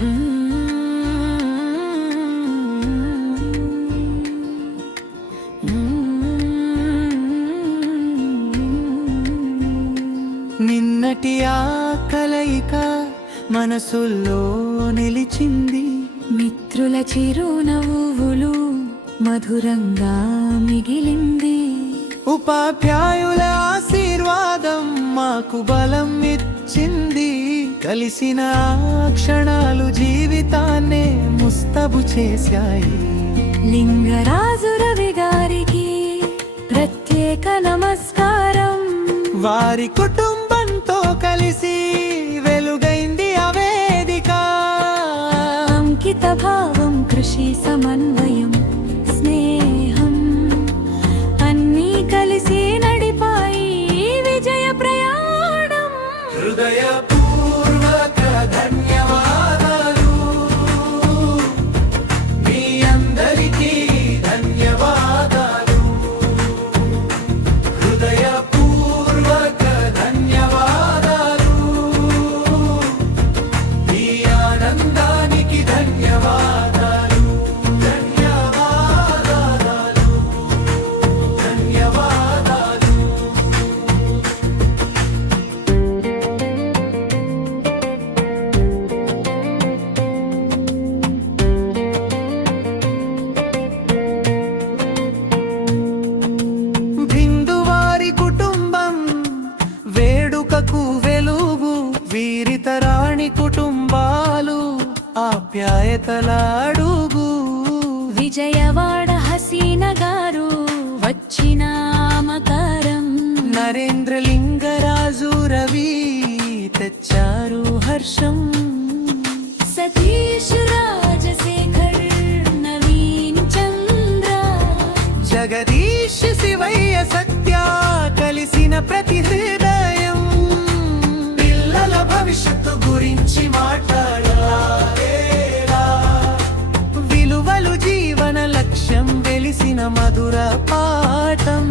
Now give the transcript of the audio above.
నిన్నటి ఆ కలయిక మనసుల్లో నిలిచింది. మిత్రుల చిరునవ్వులు మధురంగా మిగిలింది. ఉపాధ్యాయుల ఆశీర్వాదం మాకు బలం ఇచ్చింది. కలిసిన క్షణాలు జీవితాన్నే ముస్తబు చేశాయి. లింగరాజు రవి గారికి ప్రత్యేక నమస్కారం. వారి కుటుంబంతో కలిసి వెలుగైంది అవేదిక. అంకిత భావం, కృషి, సమన్వయం, స్నేహం అన్నీ కలిసి నడిపాయి విజయ ప్రయాణం. హృదయపూర్వక ధన్యవాదాలు మీ అందరికీ ధన్యవాదాలు. హృదయపూర్వక ధన్యవాదాలు మీ ఆనందానికి ధన్యవాదాలు. ధన్యవాదాలు ధన్యవాదాలు. బిందువారి కుటుంబం వేడుకకు వెలుగు. వీరితరాణి కుటుంబాలు ఆప్యాయతల అడుగు. విజయవాడ హసీన గారు వచ్చిన మకరం. నరేంద్ర లింగరాజు రవి తెచ్చారు హర్షం. సతీష్ రాజశేఖర్ నవీన్ చంద్ర. జగదీష్ శివయ్య సత్య కలిసిన ప్రతి హృదయం. పిల్లల భవిష్యత్తు గురించి మాట్లాడాలేరా. విలువలు జీవన లక్ష్యం వెలిసిన మధుర పాఠం.